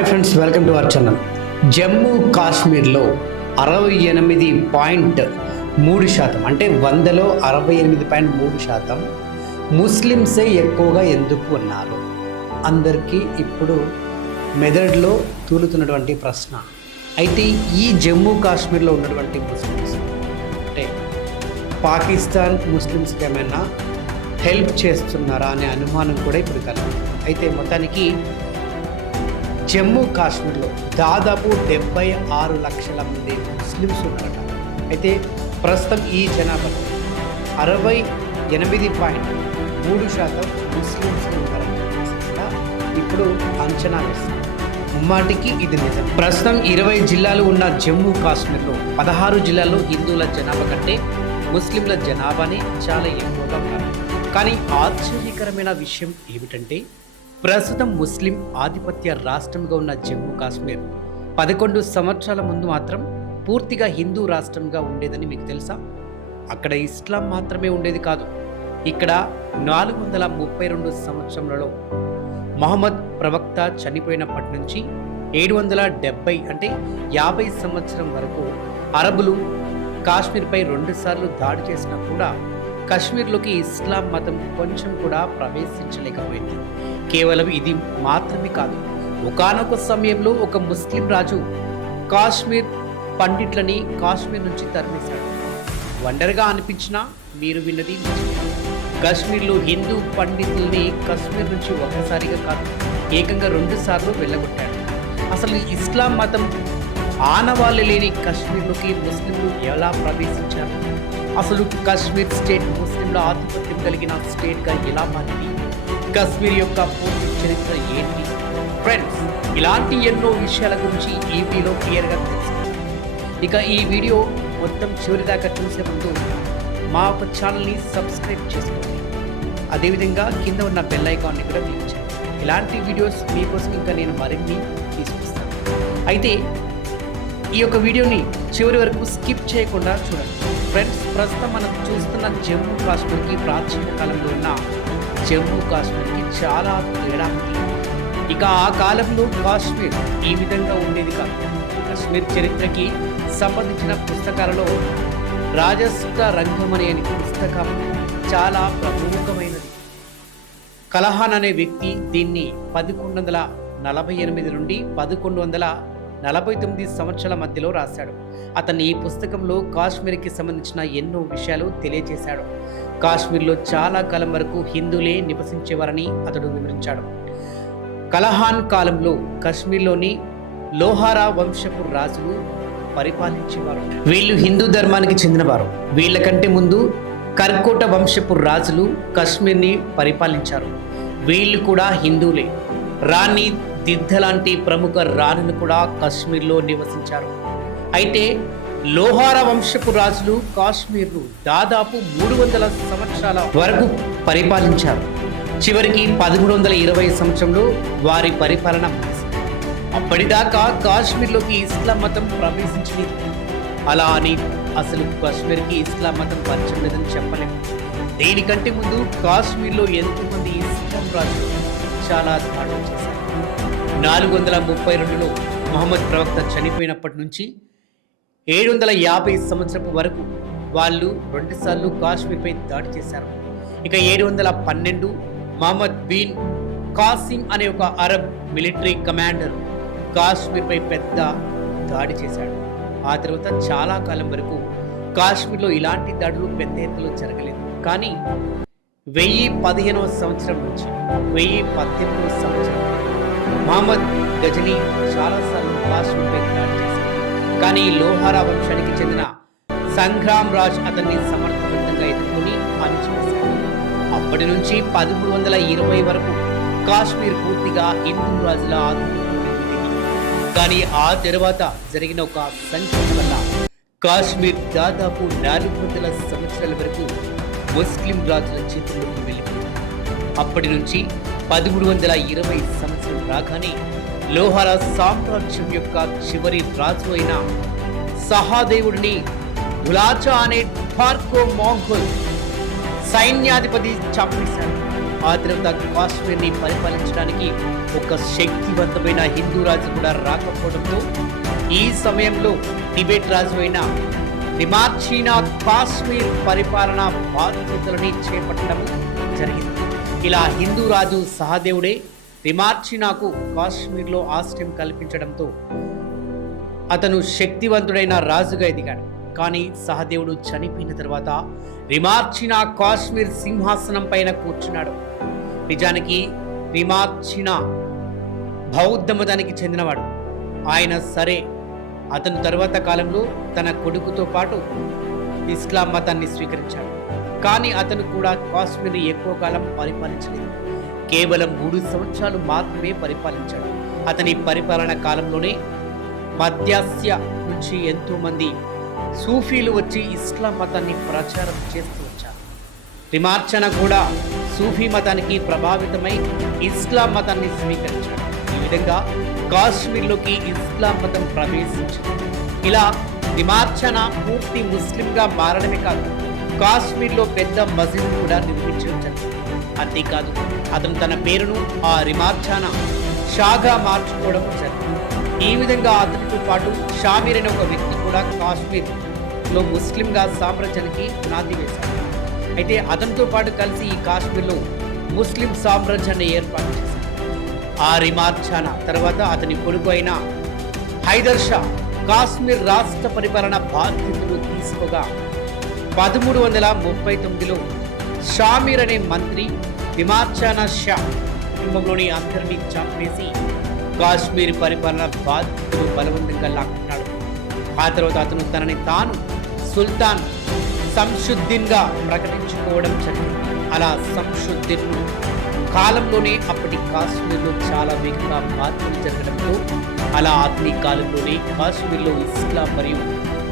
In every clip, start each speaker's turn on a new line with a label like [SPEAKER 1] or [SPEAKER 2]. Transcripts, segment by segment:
[SPEAKER 1] Hi friends welcome to our channel. Jammu కాశ్మీర్లో అరవై ఎనిమిది పాయింట్ మూడు శాతం అంటే వందలో అరవై ఎనిమిది పాయింట్ మూడు శాతం ముస్లిమ్సే ఎక్కువగా ఎందుకు ఉన్నారు అందరికీ ఇప్పుడు మెదడులో తూలుతున్నటువంటి ప్రశ్న. అయితే ఈ జమ్మూ కాశ్మీర్లో ఉన్నటువంటి ముస్లిమ్స్ అంటే పాకిస్తాన్ ముస్లిమ్స్కి ఏమైనా హెల్ప్ చేస్తున్నారా అనే అనుమానం కూడా ఇప్పుడు కలిగింది అయితే మొత్తానికి జమ్మూ కాశ్మీర్లో దాదాపు డెబ్బై ఆరు లక్షల మంది ముస్లిమ్స్ ఉన్నారట. అయితే ప్రస్తుతం ఈ జనాభాలో అరవై ఎనిమిది పాయింట్ మూడు శాతం ముస్లిమ్స్ ఉన్నారని ఇప్పుడు అంచనా వేస్తుంది ముమ్మాటికి ఇది నిజం. ప్రస్తుతం ఇరవై జిల్లాలు ఉన్న జమ్మూ కాశ్మీర్లో పదహారు జిల్లాల్లో హిందువుల జనాభా కంటే ముస్లింల జనాభానే చాలా ఎక్కువగా ఉన్నారు కానీ ఆశ్చర్యకరమైన విషయం ఏమిటంటే ప్రస్తుతం ముస్లిం ఆధిపత్య రాష్ట్రంగా ఉన్న జమ్మూ కాశ్మీర్ పదకొండు సంవత్సరాల ముందు మాత్రం పూర్తిగా హిందూ రాష్ట్రంగా ఉండేదని మీకు తెలుసా? అక్కడ ఇస్లాం మాత్రమే ఉండేది కాదు. ఇక్కడ నాలుగు వందల ముప్పై రెండు సంవత్సరంలో మహమ్మద్ ప్రవక్త చనిపోయినప్పటి నుంచి ఏడు వందల డెబ్బై అంటే యాభై సంవత్సరం వరకు అరబులు కాశ్మీర్పై రెండుసార్లు దాడి చేసినా కూడా కాశ్మీర్లోకి ఇస్లాం మతం కొంచెం కూడా ప్రవేశించలేకపోయింది. కేవలం ఇది మాత్రమే కాదు ఒకానొక సమయంలో ఒక ముస్లిం రాజు కాశ్మీర్ పండిట్లని కాశ్మీర్ నుంచి తరిమేశాడు వండర్గా అనిపించినా మీరు విన్నది కాశ్మీర్లో హిందూ పండితుల్ని కాశ్మీర్ నుంచి ఒక్కసారిగా కాదు ఏకంగా రెండు సార్లు వెళ్ళగొట్టాడు. అసలు ఇస్లాం మతం ఆనవాళ్ళు లేని కాశ్మీర్లోకి ముస్లింలు ఎలా ప్రవేశించారు? అసలు కాశ్మీర్ స్టేట్ ముస్లింల ఆధిపత్యం కలిగిన స్టేట్గా ఎలా మారింది? కాశ్మీర్ యొక్క పూర్తి చరిత్ర ఏంటి? ఫ్రెండ్స్ ఇలాంటి ఎన్నో విషయాల గురించి ఏపీలో క్లియర్గా తెలుసుకుందాం. ఇక ఈ వీడియో మొత్తం చివరిదాకా చూసే ముందు మా ఒక ఛానల్ని సబ్స్క్రైబ్ చేసుకోండి. అదేవిధంగా కింద ఉన్న బెల్ ఐకాన్ని కూడా క్లిక్ చేయండి. ఇలాంటి వీడియోస్ మీకోసం ఇంకా నేను మరిన్ని తీసుకొస్తాను. అయితే ఈ యొక్క వీడియోని చివరి వరకు స్కిప్ చేయకుండా చూడండి. ఫ్రెండ్స్ ప్రస్తుతం మనం చూస్తున్న జమ్మూ కాశ్మీర్కి ప్రాచీన కాలంలో ఉన్న జమ్మూ కాశ్మీర్కి చాలా తేడా ఉంది. ఇక ఆ కాలంలో కాశ్మీర్ ఈ విధంగా ఉండేది కాదు. కాశ్మీర్ చరిత్రకి సంబంధించిన పుస్తకాలలో రాజస్థ రంగమణి అనే పుస్తకం చాలా ప్రముఖమైనది. కలహాన్ అనే వ్యక్తి దీన్ని పదకొండు వందల నలభై ఎనిమిది నుండి పదకొండు వందల నలభై తొమ్మిది సంవత్సరాల మధ్యలో రాశాడు. అతను ఈ పుస్తకంలో కాశ్మీర్కి సంబంధించిన ఎన్నో విషయాలు తెలియజేశాడు. కాశ్మీర్లో చాలా కాలం వరకు హిందువులే నివసించేవారని అతడు వివరించాడు. కలహాన్ కాలంలో కాశ్మీర్లోని లోహారా వంశపు రాజులు పరిపాలించేవారు. వీళ్ళు హిందూ ధర్మానికి చెందినవారు. వీళ్ళకంటే ముందు కర్కోట వంశపు రాజులు కాశ్మీర్ని పరిపాలించారు. వీళ్ళు కూడా హిందువులే. రాణి దిద్ద లాంటి ప్రముఖ రాణులు కూడా కాశ్మీర్లో నివసించారు. అయితే లోహార వంశపు రాజులు కాశ్మీర్ను దాదాపు మూడు వందల సంవత్సరాల వరకు పరిపాలించారు. చివరికి పదమూడు వందల ఇరవై సంవత్సరంలో వారి పరిపాలన అప్పటిదాకా కాశ్మీర్లోకి ఇస్లాం మతం ప్రవేశించింది. అలా అని అసలు కాశ్మీర్కి ఇస్లాం మతం పరిచయం లేదని చెప్పలేము దీనికంటే ముందు కాశ్మీర్లో ఎంతోమంది ఇస్లాం రాజులు చాలా దాడులు చేశారు. నాలుగు వందల ముప్పై రెండులో మహమ్మద్ ప్రవక్త చనిపోయినప్పటి నుంచి ఏడు వందల యాభై సంవత్సరపు వరకు వాళ్ళు రెండుసార్లు కాశ్మీర్పై దాడి చేశారు. ఇక ఏడు వందల పన్నెండు మహమ్మద్ బిన్ కాసిం అనే ఒక అరబ్ మిలిటరీ కమాండర్ కాశ్మీర్పై పెద్ద దాడి చేశాడు. ఆ తర్వాత చాలా కాలం వరకు కాశ్మీర్లో ఇలాంటి దాడులు పెద్ద ఎత్తులో జరగలేదు. కానీ వెయ్యి పదిహేనవ సంవత్సరం నుంచి వెయ్యి పద్దెనిమిదవ సంవత్సరం మహమ్మద్ గజనీ చాలాసార్లు కాశ్మీర్పై దాడి చేశాడు కానీ లోహారా వంశానికి చెందిన సంగ్రామ్ రాజ్ అతన్ని సమర్థవంతంగా ఎదుర్కొని పనిచేశాడు అప్పటి నుంచి పదమూడు వందల ఇరవై వరకు కాశ్మీర్ పూర్తిగా హిందూ రాజుల కానీ ఆ తర్వాత జరిగిన ఒక సంఘటన వల్ల కాశ్మీర్ దాదాపు నాలుగు వందల సంవత్సరాల వరకు ముస్లిం రాజుల చేతుల్లోకి వెళ్ళిపోయింది. అప్పటి నుంచి పదమూడు వందల ఇరవై సంవత్సరం రాగానే లోహారా సామ్రాజ్యం యొక్క చివరి రాజు అయిన సహాదేవుడిని గులాచా అనే పార్కో మోంగోల్ సైన్యాధిపతి చంపేశాడు ఆ తర్వాత కాశ్మీర్ని పరిపాలించడానికి ఒక శక్తివంతమైన హిందూ రాజు కూడా రాకపోవడంతో ఈ సమయంలో టిబెట్ రాజు అయిన నిమార్చీనా కాశ్మీర్ పరిపాలన బాధ్యతలని చేపట్టడం జరిగింది. ఇలా హిందూ రాజు సహదేవుడే రిమార్చినాకు కాశ్మీర్లో ఆశ్రయం కల్పించడంతో అతను శక్తివంతుడైన రాజుగా ఎదిగాడు. కానీ సహదేవుడు చనిపోయిన తర్వాత రిమార్చిన కాశ్మీర్ సింహాసనం పైన కూర్చున్నాడు. నిజానికి రిమార్చిన బౌద్ధ మతానికి చెందినవాడు. ఆయన సరే. అతను తర్వాత కాలంలో తన కొడుకుతో పాటు ఇస్లాం మతాన్ని స్వీకరించాడు. కానీ అతను కూడా కాశ్మీర్ని ఎక్కువ కాలం పరిపాలించలేదు. కేవలం మూడు సంవత్సరాలు మాత్రమే పరిపాలించాడు. అతని పరిపాలన కాలంలోనే మధ్యాస్య నుంచి ఎంతోమంది సూఫీలు వచ్చి ఇస్లాం మతాన్ని ప్రచారం చేస్తూ వచ్చారు. రిమార్చన కూడా సూఫీ మతానికి ప్రభావితమై ఇస్లాం మతాన్ని స్వీకరించాడు. ఈ విధంగా కాశ్మీర్లోకి ఇస్లాం మతం ప్రవేశించింది. ఇలా రిమార్చన పూర్తి ముస్లింగా మారడమే కాదు. కాశ్మీర్లో పెద్ద మసీదు కూడా నిర్మించడం జరిగింది. అంతేకాదు అతను తన పేరును ఆ రిమార్చాన షాగా మార్చుకోవడం జరిగింది. ఈ విధంగా అతనితో పాటు షామీర్ అనే ఒక వ్యక్తి కూడా కాశ్మీర్లో ముస్లింగా సామ్రాజ్యానికి నాంది వేశాడు అయితే అతనితో పాటు కలిసి ఈ కాశ్మీర్లో ముస్లిం సామ్రాజ్యాన్ని ఏర్పాటు చేశారు. ఆ రిమార్చాన తర్వాత అతని కొడుకు అయిన హైదర్ షా కాశ్మీర్ రాష్ట్ర పరిపాలన బాధ్యతలు తీసుకోగా పదమూడు వందల ముప్పై తొమ్మిదిలో షామీర్ అనే మంత్రి రిమార్చానా షా కుటుంబంలోని అందరినీ చంపేసి కాశ్మీర్ పరిపాలన బాధ్యతలు బలవంతంగా లాక్కున్నాడు. ఆ తర్వాత అతను తనని తాను సుల్తాన్ సంశుద్ధిన్గా ప్రకటించుకోవడం జరిగింది. అలా సంశుద్ధిన్ కాలంలోనే అప్పటి కాశ్మీర్లో చాలా వేగంగా మార్పులు జరగడంతో అలా అతని కాలంలోనే కాశ్మీర్లో ఇస్లాం మరియు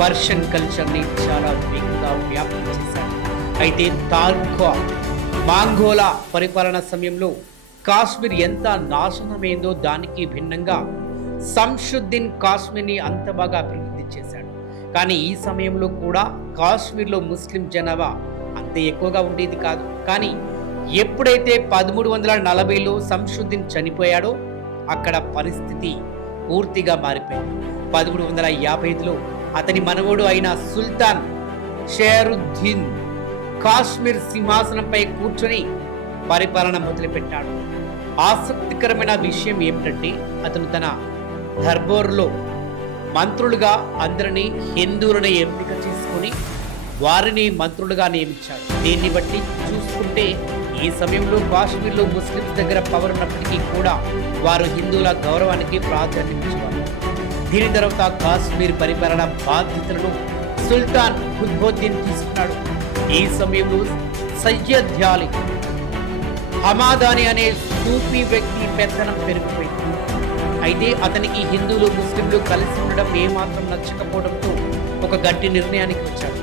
[SPEAKER 1] పర్షియన్ కల్చర్ని చాలా వేగంగా వ్యాప్తి చేశారు. అయితే తార్ఖా మాంగోలా పరిపాలన సమయంలో కాశ్మీర్ ఎంత నాశనమైందో దానికి భిన్నంగా సంశుద్దీన్ కాశ్మీర్ని అంత బాగా అభివృద్ధి చేశాడు. కానీ ఈ సమయంలో కూడా కాశ్మీర్లో ముస్లిం జనాభా అంత ఎక్కువగా ఉండేది కాదు. కానీ ఎప్పుడైతే పదమూడు వందల నలభైలో సంశుద్దీన్ చనిపోయాడో అక్కడ పరిస్థితి పూర్తిగా మారిపోయింది. పదమూడు వందల యాభై ఐదులో అతని మనవడు అయిన సుల్తాన్ షేరుద్దీన్ కాశ్మీర్ సింహాసనంపై కూర్చొని పరిపాలన మొదలుపెట్టాడు. ఆసక్తికరమైన విషయం ఏమిటంటే అతను తన ధర్బోర్లో మంత్రులుగా అందరినీ హిందువులను ఎంపిక చేసుకొని వారిని మంత్రులుగా నియమించాడు. దీన్ని బట్టి చూసుకుంటే ఈ సమయంలో కాశ్మీర్లో ముస్లిమ్స్ దగ్గర పవర్ ఉన్నప్పటికీ కూడా వారు హిందువుల గౌరవానికి ప్రాధాన్యం ఇచ్చేవారు దీని తర్వాత కాశ్మీర్ పరిపాలన బాధ్యతలను సుల్తాన్ ఖుద్బుద్దీన్ తీసుకున్నాడు. ఈ సమయంలో సయ్యద్ హమాదాని అనే సూఫీ వ్యక్తి పెత్తనం పెరిగిపోయింది. అయితే అతనికి హిందువులు ముస్లింలు కలిసి ఉండడం ఏమాత్రం నచ్చకపోవడంతో ఒక గట్టి నిర్ణయానికి వచ్చాడు.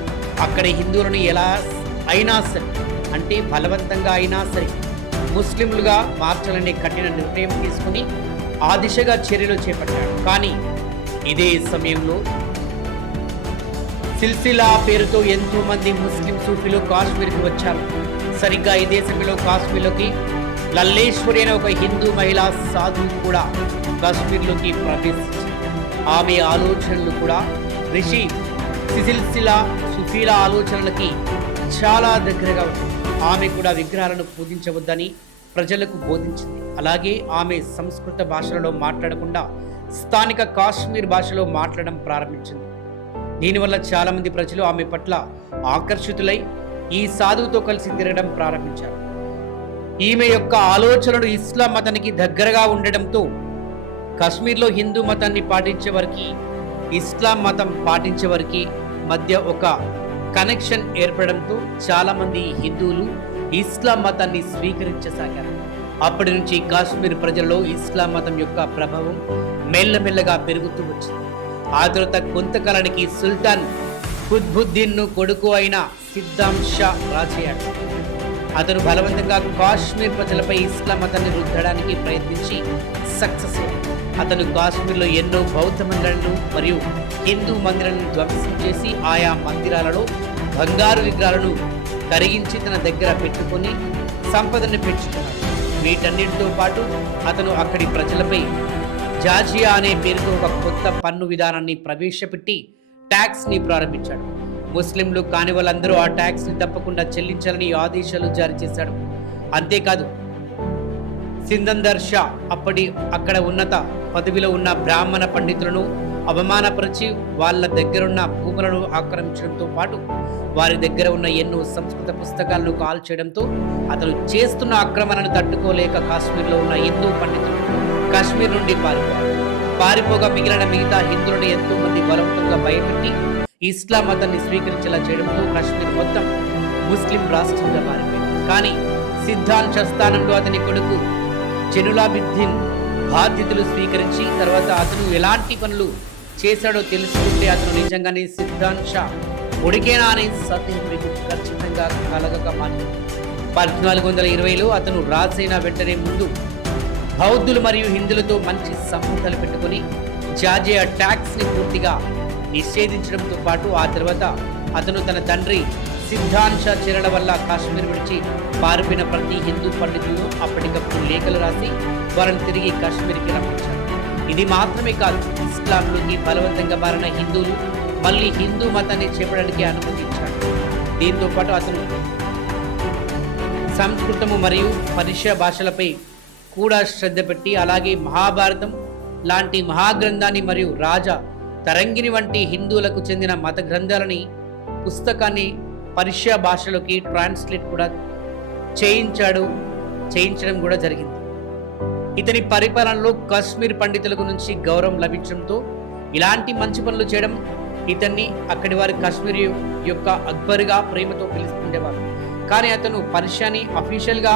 [SPEAKER 1] అక్కడ హిందువులను ఎలా అయినా సరే అంటే బలవంతంగా అయినా సరే ముస్లింలుగా మార్చాలనే కఠిన నిర్ణయం తీసుకుని ఆ దిశగా చర్యలు చేపట్టాడు. కానీ ఇదే సమయంలో సిల్సిలా పేరుతో ఎంతో మంది ముస్లిం సూఫీలు కాశ్మీర్కి వచ్చారు. సరిగ్గా ఇదే సమయంలో కాశ్మీర్లోకి లల్లేశ్వరి అనే ఒక హిందూ మహిళా సాధువు కూడా కాశ్మీర్లోకి ప్రవేశించారు ఆమె ఆలోచనలు కూడా రిషి సిసిల్సిలా సుఫీల ఆలోచనలకి చాలా దగ్గరగా ఉంది ఆమె కూడా విగ్రహాలను పూజించవద్దని ప్రజలకు బోధించింది. అలాగే ఆమె సంస్కృత భాషలలో మాట్లాడకుండా స్థానిక కాశ్మీర్ భాషలో మాట్లాడడం ప్రారంభించింది. దీనివల్ల చాలామంది ప్రజలు ఆమె పట్ల ఆకర్షితులై ఈ సాధువుతో కలిసి తిరగడం ప్రారంభించారు. ఈమె యొక్క ఆలోచనలు ఇస్లాం మతానికి దగ్గరగా ఉండడంతో కాశ్మీర్లో హిందూ మతాన్ని పాటించే వారికి ఇస్లాం మతం పాటించే వారికి మధ్య ఒక కనెక్షన్ ఏర్పడడంతో చాలామంది హిందువులు ఇస్లాం మతాన్ని స్వీకరించసాగారు. అప్పటి నుంచి కాశ్మీర్ ప్రజల్లో ఇస్లాం మతం యొక్క ప్రభావం మెల్లమెల్లగా పెరుగుతూ వచ్చింది. ఆ తర్వాత కొంతకాలానికి సుల్తాన్ ఖుద్బుద్దీన్ను కొడుకు అయిన సిద్ధాంత్ షా రాజయ్యాడు. అతను బలవంతంగా కాశ్మీర్ ప్రజలపై ఇస్లాం మతాన్ని రుద్దడానికి ప్రయత్నించి సక్సెస్ అతను కాశ్మీర్లో ఎన్నో బౌద్ధ మందిరాలను మరియు హిందూ మందిరాలను ధ్వంసం చేసి ఆయా మందిరాలలో బంగారు విగ్రహాలను కరిగించి తన దగ్గర పెట్టుకొని సంపదను పెంచుతున్నాడు. వీటన్నిటితో పాటు అతను అక్కడి ప్రజలపై జార్జియా అనే పేరుతో ఒక కొత్త పన్ను విధానాన్ని ప్రవేశపెట్టి ట్యాక్స్ని ప్రారంభించాడు. ముస్లింలు కాని వాళ్ళందరూ ఆ ట్యాక్స్ని తప్పకుండా చెల్లించాలని ఆదేశాలు జారీ చేశాడు. అంతేకాదు సిందందర్ షా అప్పటి అక్కడ ఉన్నత పదవిలో ఉన్న బ్రాహ్మణ పండితులను అవమానపరిచి వాళ్ళ దగ్గరున్న భూములను ఆక్రమించడంతో పాటు వారి దగ్గర ఉన్న ఎన్నో సంస్కృత పుస్తకాలను కాల్ చేయడంతో అతను చేస్తున్న ఆక్రమణను తట్టుకోలేక కాశ్మీర్లో ఉన్న హిందూ పండితులు కాశ్మీర్ నుండి పారిపోయారు పారిపోగా మిగిలిన మిగతా హిందువులను ఎంతో మంది బలవంతంగా భయపెట్టి ఇస్లాం మతాన్ని స్వీకరించేలా చేయడంతో కాశ్మీర్ మొత్తం ముస్లిం రాష్ట్రంగా మారిపోయింది. కానీ సిద్ధాంత స్థానంలో అతని కొడుకు జనులాబిద్దీన్ బాధ్యతలు స్వీకరించి తర్వాత అతను ఎలాంటి పనులు చేశాడో తెలుసుకుంటే అతను నిజంగానే సిద్ధాంత్ షా ఉడికేనా అనే సత్యం మీకు ఖచ్చితంగా కలగక మాట్లాడుతుంది పద్నాలుగు వందల ఇరవైలో అతను రాజైన వెంటనే ముందు బౌద్ధులు మరియు హిందులతో మంచి సంబంధాలు పెట్టుకొని జార్జియా ట్యాక్స్ని పూర్తిగా నిషేధించడంతో పాటు ఆ తర్వాత అతను తన తండ్రి సిద్ధాంశ చరణ వల్ల కాశ్మీర్ విడిచి పారిపోయిన ప్రతి హిందూ పండితులను అప్పటికప్పుడు లేఖలు రాసి వారిని తిరిగి కాశ్మీర్కి రప్పించారు. ఇది మాత్రమే కాదు ఇస్లాంలోకి బలవంతంగా మారిన హిందువులు మళ్ళీ హిందూ మతాన్ని చేపడానికి అనుమతించాడు దీంతో పాటు అతను సంస్కృతము మరియు పరిష్య భాషలపై కూడా శ్రద్ధ పెట్టి అలాగే మహాభారతం లాంటి మహాగ్రంథాన్ని మరియు రాజా తరంగిణి వంటి హిందువులకు చెందిన మత గ్రంథాలని పుస్తకాన్ని పర్షియా భాషలోకి ట్రాన్స్లేట్ కూడా చేయించాడు చేయించడం కూడా జరిగింది. ఇతని పరిపాలనలో కాశ్మీర్ పండితులకు నుంచి గౌరవం లభించడంతో ఇలాంటి మంచి పనులు చేయడం ఇతన్ని అక్కడి వారి కాశ్మీర్ యొక్క అక్బర్గా ప్రేమతో పిలుస్తుండేవారు కానీ అతను పర్షియాని అఫీషియల్గా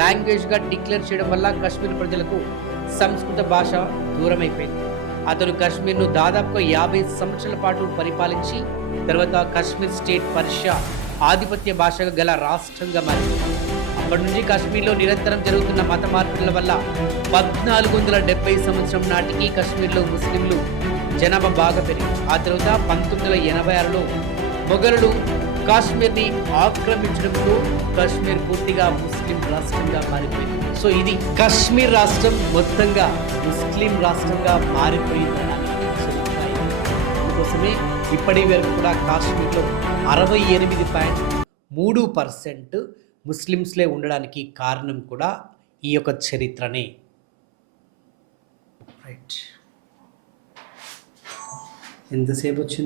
[SPEAKER 1] లాంగ్వేజ్గా డిక్లేర్ చేయడం వల్ల కాశ్మీర్ ప్రజలకు సంస్కృత భాష దూరమైపోయింది. అతను కాశ్మీర్ను దాదాపుగా యాభై సంవత్సరాల పాటు పరిపాలించి తర్వాత కాశ్మీర్ స్టేట్ పర్షియా ఆధిపత్య భాషగా గల రాష్ట్రంగా మారింది. అప్పటి నుంచి కాశ్మీర్లో నిరంతరం జరుగుతున్న మత మార్పుల వల్ల పద్నాలుగు వందల డెబ్బై సంవత్సరం నాటికి కాశ్మీర్లో ముస్లింలు జనాభా బాగా పెరిగింది. ఆ తర్వాత పంతొమ్మిది వందల ఎనభై ఆరులో మొఘలుడు కాశ్మీర్ని ఆక్రమించడంతో కాశ్మీర్ పూర్తిగా ముస్లిం రాష్ట్రంగా మారిపోయింది. సో ఇది కాశ్మీర్ రాష్ట్రం మొత్తంగా ముస్లిం రాష్ట్రంగా మారిపోయిందనడానికి అందుకోసమే ఇప్పటి వరకు కూడా కాశ్మీర్లో అరవై ఎనిమిది పాయింట్ మూడు పర్సెంట్ ముస్లిమ్స్లే ఉండడానికి కారణం కూడా ఈ యొక్క చరిత్రనే. రైట్. ఎంతసేపు వచ్చింది?